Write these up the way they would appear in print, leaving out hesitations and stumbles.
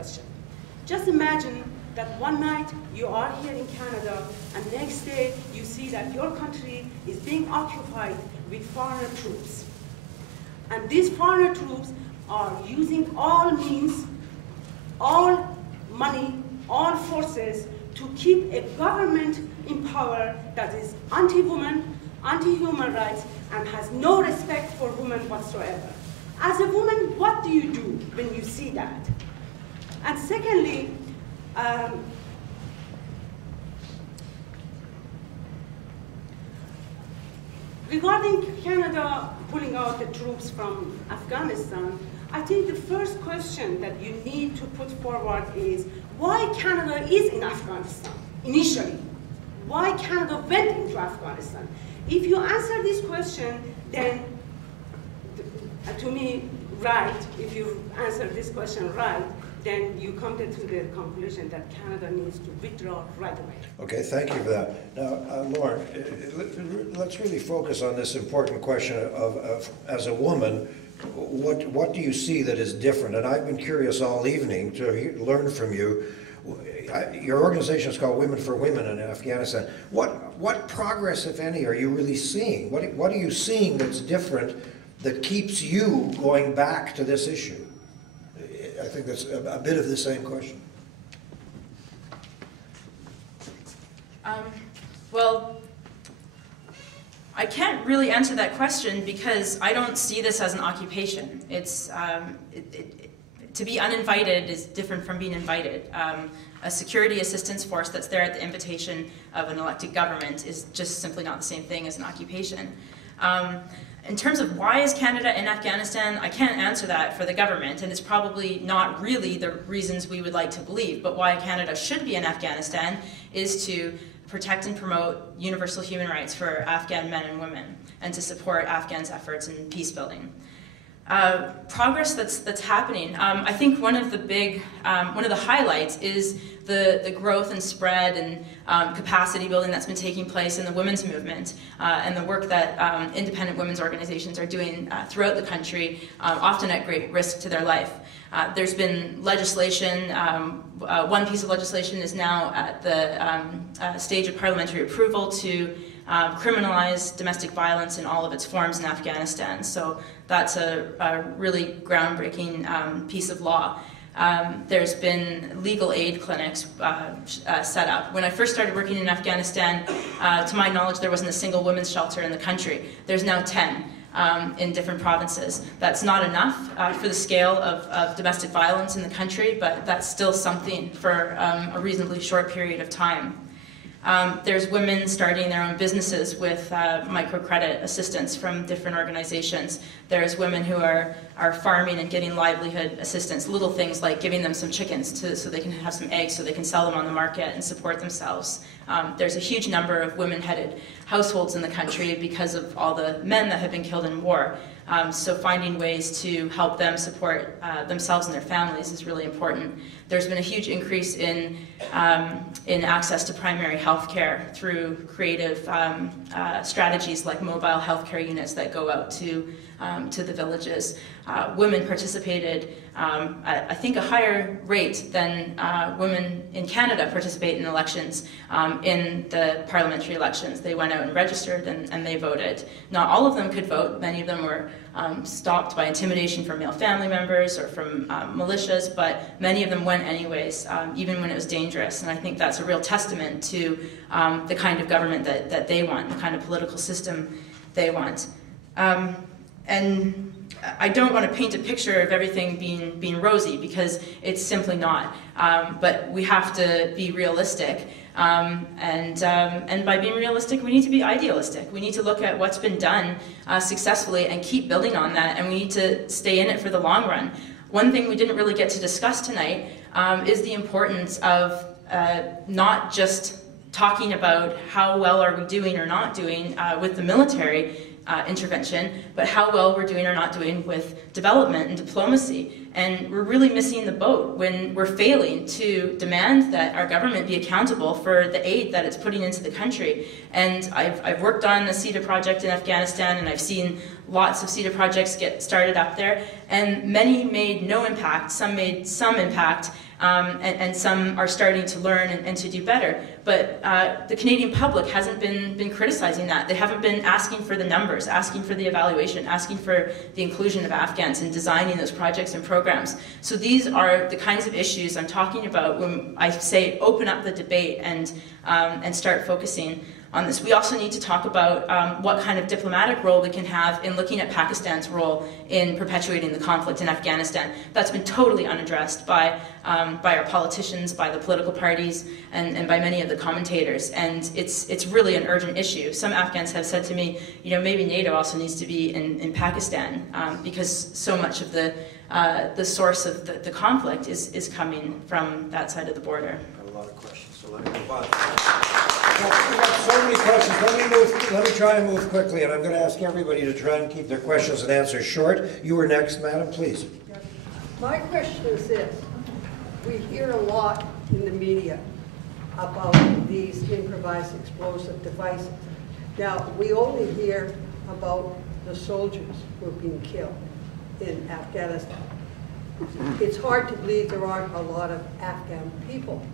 question. Just imagine that one night you are here in Canada and next day you see that your country is being occupied with foreigner troops. And these foreigner troops are using all means, all money, all forces to keep a government in power that is anti-woman, anti-human rights, and has no respect for women whatsoever. As a woman, what do you do when you see that? And secondly, regarding Canada pulling out the troops from Afghanistan, I think the first question that you need to put forward is why Canada is in Afghanistan initially? Why Canada went into Afghanistan? If you answer this question, then to me, right, if you answer this question right, then you come to the conclusion that Canada needs to withdraw right away. Okay, thank you for that. Now, Lauryn, let's really focus on this important question of as a woman, what do you see that is different? And I've been curious all evening to learn from you. Your organization is called Women for Women in Afghanistan. What progress, if any, are you really seeing? What are you seeing that's different that keeps you going back to this issue? I think that's a bit of the same question. Well, I can't really answer that question because I don't see this as an occupation. It's, to be uninvited is different from being invited. A security assistance force that's there at the invitation of an elected government is just simply not the same thing as an occupation. In terms of why is Canada in Afghanistan, I can't answer that for the government, and it's probably not really the reasons we would like to believe, but why Canada should be in Afghanistan is to protect and promote universal human rights for Afghan men and women, and to support Afghans' efforts in peace building. Progress that's happening. I think one of the highlights is the growth and spread and capacity building that's been taking place in the women's movement and the work that independent women's organizations are doing throughout the country, often at great risk to their life. There's been legislation, one piece of legislation is now at the stage of parliamentary approval to criminalize domestic violence in all of its forms in Afghanistan. So that's a really groundbreaking piece of law. There's been legal aid clinics set up. When I first started working in Afghanistan, to my knowledge, there wasn't a single women's shelter in the country. There's now 10 in different provinces. That's not enough for the scale of domestic violence in the country, but that's still something for a reasonably short period of time. There's women starting their own businesses with microcredit assistance from different organizations. There's women who are farming and getting livelihood assistance, little things like giving them some chickens so they can have some eggs so they can sell them on the market and support themselves. There's a huge number of women-headed households in the country because of all the men that have been killed in war. So finding ways to help them support themselves and their families is really important. There's been a huge increase in access to primary health care through creative strategies like mobile health care units that go out to the villages. Women participated at, I think, a higher rate than women in Canada participate in elections, in the parliamentary elections. They went out and registered and they voted. Not all of them could vote. Many of them were stopped by intimidation from male family members or from militias, but many of them went anyways, even when it was dangerous. And I think that's a real testament to the kind of government that they want, the kind of political system they want. And I don't want to paint a picture of everything being rosy, because it's simply not. But we have to be realistic. And by being realistic, we need to be idealistic. We need to look at what's been done successfully and keep building on that, and we need to stay in it for the long run. One thing we didn't really get to discuss tonight is the importance of not just talking about how well are we doing or not doing with the military intervention, but how well we're doing or not doing with development and diplomacy. And we're really missing the boat when we're failing to demand that our government be accountable for the aid that it's putting into the country. And I've worked on a CETA project in Afghanistan, and I've seen lots of CETA projects get started up there, and many made no impact, some made some impact, and some are starting to learn and to do better. But the Canadian public hasn't been criticizing that. They haven't been asking for the numbers, asking for the evaluation, asking for the inclusion of Afghans in designing those projects and programs. So these are the kinds of issues I'm talking about when I say open up the debate and start focusing on this. We also need to talk about what kind of diplomatic role we can have in looking at Pakistan's role in perpetuating the conflict in Afghanistan. That's been totally unaddressed by our politicians, by the political parties, and by many of the commentators. And it's really an urgent issue. Some Afghans have said to me, you know, maybe NATO also needs to be in Pakistan because so much of the source of the conflict is coming from that side of the border. Got a lot of questions, so let me move on. We've got so many questions. Let me try and move quickly, and I'm going to ask everybody to try and keep their questions and answers short. You were next, madam, please. My question is this. We hear a lot in the media about these improvised explosive devices. Now, we only hear about the soldiers who are being killed in Afghanistan. It's hard to believe there aren't a lot of Afghan people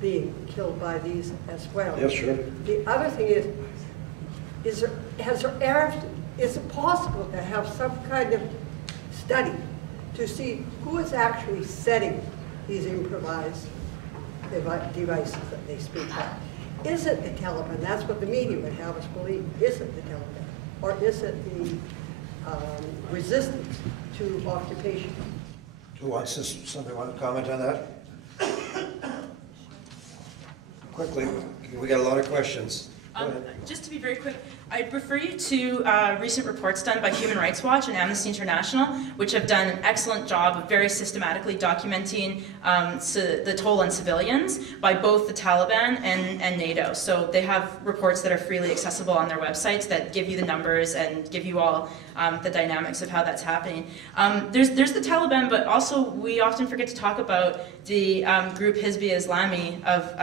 being killed by these as well. Yes, sure. The other thing is it possible to have some kind of study to see who is actually setting these improvised devices that they speak of? Is it the Taliban? That's what the media would have us believe. Is it the Taliban? Or is it the resistance to occupation? Who wants this? Somebody want to comment on that? Quickly, we got a lot of questions. Just to be very quick, I'd refer you to recent reports done by Human Rights Watch and Amnesty International, which have done an excellent job of very systematically documenting the toll on civilians by both the Taliban and NATO. So they have reports that are freely accessible on their websites that give you the numbers and give you all the dynamics of how that's happening. There's the Taliban, but also we often forget to talk about the group Hizb-i-Islami of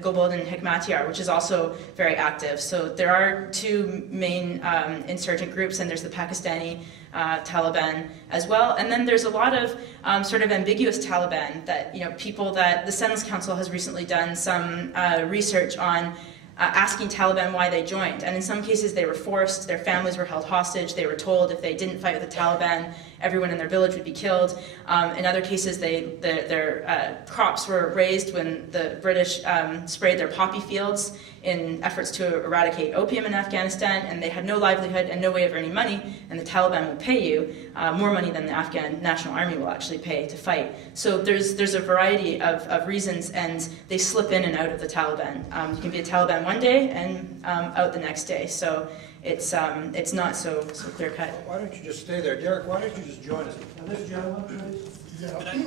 Gulbuddin and Hekmatyar, which is also very active. So there are two main insurgent groups, and there's the Pakistani Taliban as well. And then there's a lot of sort of ambiguous Taliban that, you know, people that the Sentence Council has recently done some research on asking Taliban why they joined. And in some cases they were forced, their families were held hostage, they were told if they didn't fight with the Taliban, everyone in their village would be killed. In other cases, their crops were raised when the British sprayed their poppy fields in efforts to eradicate opium in Afghanistan, and they had no livelihood and no way of earning money, and the Taliban will pay you more money than the Afghan National Army will actually pay to fight. So there's a variety of reasons, and they slip in and out of the Taliban. You can be a Taliban one day and out the next day. So it's not so clear-cut. Why don't you just stay there? Derrick, why don't you just join us? And this gentleman, please. Yeah. Okay.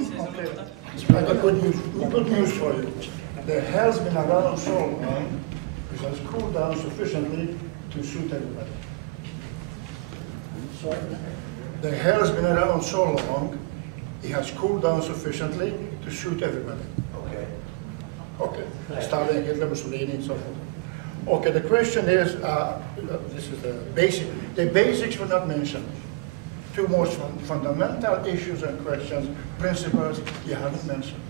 I got good news for you. There has been around so long, it has cooled down sufficiently to shoot everybody. Sorry? There has been around so long, it has cooled down sufficiently to shoot everybody. Okay. Okay. Stalin, Hitler, Mussolini, and so forth. Okay, the question is, this is the basic. The basics were not mentioned. Two most fundamental issues and questions, principles, you haven't mentioned.